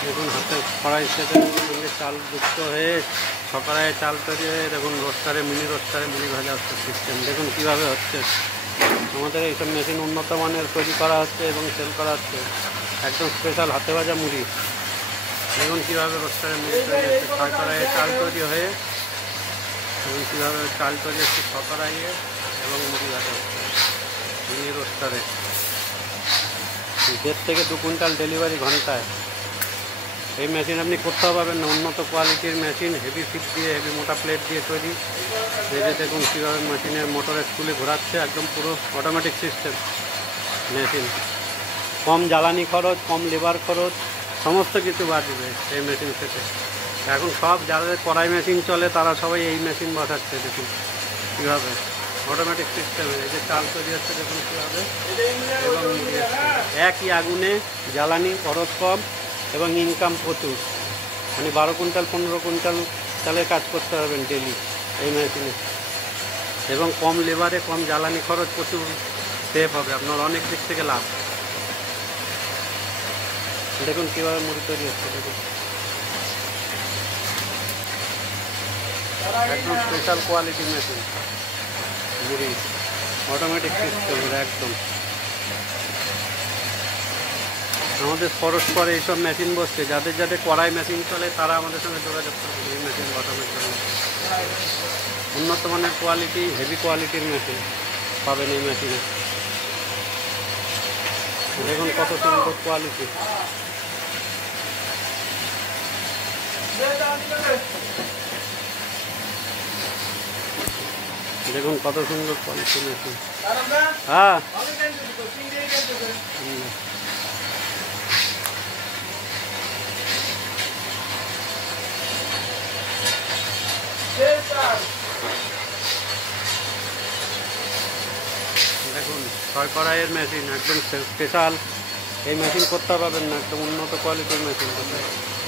দেখুন হাতে কড়াই সাথে সঙ্গে চাল যুক্ত হয়ে ছকড়ায় চাল তৈরি হয়ে দেখুন রোস্টারে মিনি ভাজা হচ্ছে সিস্টেম। দেখুন কীভাবে হচ্ছে। আমাদের এইসব মেশিন উন্নত মানের তৈরি করা হচ্ছে এবং সেল করা হচ্ছে। একদম স্পেশাল হাতে ভাজা মুড়ি। দেখুন কীভাবে রোস্টারে মুড়ি তৈরি হচ্ছে, ছকড়ায় চাল তৈরি হয়ে এবং কীভাবে চাল তৈরি হচ্ছে ছকড়াইয়ে এবং মুড়ি ভাজা হচ্ছে মিনি রোস্টারে। 1.5 থেকে 2 কুইন্টাল ডেলিভারি ঘন্টায়। এই মেশিন আপনি কোথাও পাবেন না। উন্নত কোয়ালিটির মেশিন, হেভি ফিট দিয়ে, হেভি মোটা প্লেট দিয়ে তৈরি। এই যে দেখুন কীভাবে মেশিনের মোটরের স্কুলে ঘোরাচ্ছে, একদম পুরো অটোমেটিক সিস্টেম মেশিন। কম জ্বালানি খরচ, কম লেবার খরচ, সমস্ত কিছু বাঁচবে এই মেশিন থেকে। এখন সব যাদের কড়াই মেশিন চলে তারা সবাই এই মেশিন বসাচ্ছে। দেখুন কীভাবে অটোমেটিক সিস্টেমে এই যে চাল তৈরি হচ্ছে দেখুন কীভাবে, এবং একই আগুনে জ্বালানি খরচ কম এবং ইনকাম প্রচুর। মানে 12 কুইন্টাল 15 কুইন্টাল চালের কাজ করতে পারবেন ডেলি এই মেশিনে, এবং কম লেবারে কম জ্বালানি খরচ প্রচুর সেভ হবে আপনার, অনেক দিক থেকে লাভ। দেখুন কীভাবে মুড়ি তৈরি হচ্ছে। দেখুন একদম স্পেশাল কোয়ালিটি মেশিন মুড়ি, অটোমেটিক সিস্টেম একদম। আমাদের পরস্পর এইসব মেশিন বসছে। যাদের যাদের কড়াই মেশিন চলে তারা আমাদের সঙ্গে যোগাযোগ করবে এই মেশিন বসানোর জন্য। উন্নত মানের কোয়ালিটি, হেভি কোয়ালিটির মেশিন পাবেন এই মেশিনে। দেখুন কত সুন্দর কোয়ালিটি। দেখুন কত সুন্দর কোয়ালিটি মেশিন। হ্যাঁ দেখুন 6 কড়াইয়ের মেশিন, একদম স্পেশাল। এই মেশিন করতে পারবেন না, একদম উন্নত কোয়ালিটির মেশিন।